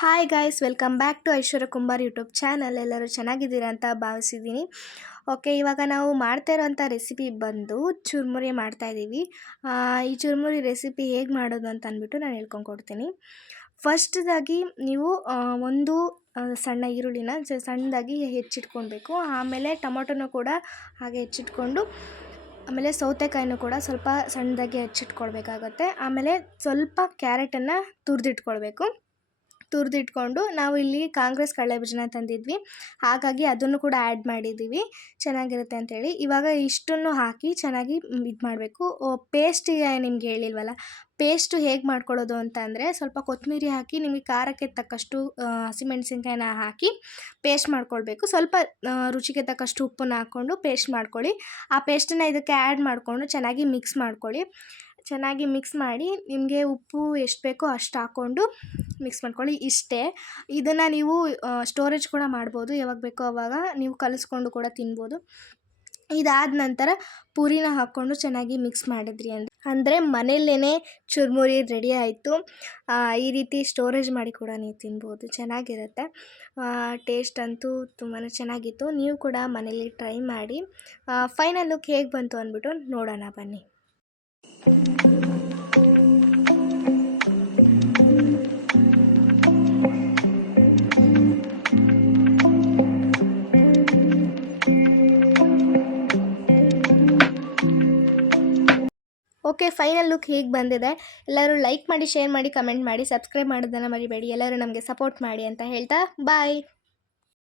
Hi guys, welcome back to Aishwarya Kumbar YouTube channel. ಎಲ್ಲರೂ ಚೆನ್ನಾಗಿದ್ದೀರಾ ಅಂತ ಭಾವಿಸಿದ್ದೀನಿ. ಓಕೆ, ಇವಾಗ ನಾವು ಮಾಡ್ತಾ ಇರೋಂಥ ರೆಸಿಪಿ ಬಂದು ಚುರುಮುರಿ ಮಾಡ್ತಾಯಿದ್ದೀವಿ. ಈ ಚುರುಮುರಿ ರೆಸಿಪಿ ಹೇಗೆ ಮಾಡೋದು ಅಂತ ಅಂದ್ಬಿಟ್ಟು ನಾನು ಹೇಳ್ಕೊಂಡ್ಕೊಡ್ತೀನಿ. ಫಸ್ಟ್ದಾಗಿ ನೀವು ಒಂದು ಸಣ್ಣ ಈರುಳ್ಳಿನ ಸಣ್ಣದಾಗಿ ಹೆಚ್ಚಿಟ್ಕೊಳ್ಬೇಕು. ಆಮೇಲೆ ಟೊಮೊಟೊನೂ ಕೂಡ ಹಾಗೆ ಹೆಚ್ಚಿಟ್ಕೊಂಡು, ಆಮೇಲೆ ಸೌತೆಕಾಯಿನೂ ಕೂಡ ಸ್ವಲ್ಪ ಸಣ್ಣದಾಗಿ ಹೆಚ್ಚಿಟ್ಕೊಳ್ಬೇಕಾಗತ್ತೆ. ಆಮೇಲೆ ಸ್ವಲ್ಪ ಕ್ಯಾರೆಟನ್ನು ತುರಿದಿಟ್ಕೊಂಡು ನಾವು ಇಲ್ಲಿ ಕಾಂಗ್ರೆಸ್ ಕಡಲೆಬೀಜನ ತಂದಿದ್ವಿ, ಹಾಗಾಗಿ ಅದನ್ನು ಕೂಡ ಆ್ಯಡ್ ಮಾಡಿದ್ದೀವಿ, ಚೆನ್ನಾಗಿರುತ್ತೆ ಅಂಥೇಳಿ. ಇವಾಗ ಇಷ್ಟನ್ನು ಹಾಕಿ ಚೆನ್ನಾಗಿ ಇದು ಮಾಡಬೇಕು. ಪೇಸ್ಟಿಗೆ ನಿಮ್ಗೆ ಹೇಳಿಲ್ವಲ್ಲ, ಪೇಸ್ಟು ಹೇಗೆ ಮಾಡ್ಕೊಳ್ಳೋದು ಅಂತ ಅಂದರೆ, ಸ್ವಲ್ಪ ಕೊತ್ತಂಬರಿ ಹಾಕಿ ನಿಮಗೆ ಖಾರಕ್ಕೆ ತಕ್ಕಷ್ಟು ಹಸಿಮೆಣಸಿನ್ಕಾಯಿನ ಹಾಕಿ ಪೇಸ್ಟ್ ಮಾಡ್ಕೊಳ್ಬೇಕು. ಸ್ವಲ್ಪ ರುಚಿಗೆ ತಕ್ಕಷ್ಟು ಉಪ್ಪನ್ನು ಹಾಕ್ಕೊಂಡು ಪೇಸ್ಟ್ ಮಾಡ್ಕೊಳ್ಳಿ. ಆ ಪೇಸ್ಟನ್ನು ಇದಕ್ಕೆ ಆ್ಯಡ್ ಮಾಡಿಕೊಂಡು ಚೆನ್ನಾಗಿ ಮಿಕ್ಸ್ ಮಾಡ್ಕೊಳ್ಳಿ. ಚೆನ್ನಾಗಿ ಮಿಕ್ಸ್ ಮಾಡಿ ನಿಮಗೆ ಉಪ್ಪು ಎಷ್ಟು ಬೇಕೋ ಅಷ್ಟು ಹಾಕ್ಕೊಂಡು ಮಿಕ್ಸ್ ಮಾಡ್ಕೊಳ್ಳಿ. ಇಷ್ಟೇ. ಇದನ್ನು ನೀವು ಸ್ಟೋರೇಜ್ ಕೂಡ ಮಾಡ್ಬೋದು, ಯಾವಾಗ ಬೇಕೋ ಆವಾಗ ನೀವು ಕಲಿಸ್ಕೊಂಡು ಕೂಡ ತಿನ್ಬೋದು. ಇದಾದ ನಂತರ ಪೂರಿನ ಹಾಕ್ಕೊಂಡು ಚೆನ್ನಾಗಿ ಮಿಕ್ಸ್ ಮಾಡಿದ್ರಿ ಅಂದರೆ ಮನೆಯಲ್ಲೇ ಚುರುಮುರಿ ರೆಡಿ ಆಯಿತು. ಈ ರೀತಿ ಸ್ಟೋರೇಜ್ ಮಾಡಿ ಕೂಡ ನೀವು ತಿನ್ಬೋದು, ಚೆನ್ನಾಗಿರುತ್ತೆ. ಟೇಸ್ಟ್ ಅಂತೂ ತುಂಬಾ ಚೆನ್ನಾಗಿತ್ತು. ನೀವು ಕೂಡ ಮನೇಲಿ ಟ್ರೈ ಮಾಡಿ. ಫೈನಲ್ ಲುಕ್ ಹೇಗೆ ಬಂತು ಅಂದ್ಬಿಟ್ಟು ನೋಡೋಣ ಬನ್ನಿ. ಓಕೆ, ಫೈನಲ್ ಲುಕ್ ಹೀಗೆ ಬಂದಿದೆ. ಎಲ್ಲರೂ ಲೈಕ್ ಮಾಡಿ, ಶೇರ್ ಮಾಡಿ, ಕಮೆಂಟ್ ಮಾಡಿ, ಸಬ್ಸ್ಕ್ರೈಬ್ ಮಾಡೋದನ್ನು ಮರಿಬೇಡಿ. ಎಲ್ಲರೂ ನಮಗೆ ಸಪೋರ್ಟ್ ಮಾಡಿ ಅಂತ ಹೇಳ್ತಾ ಬಾಯ್.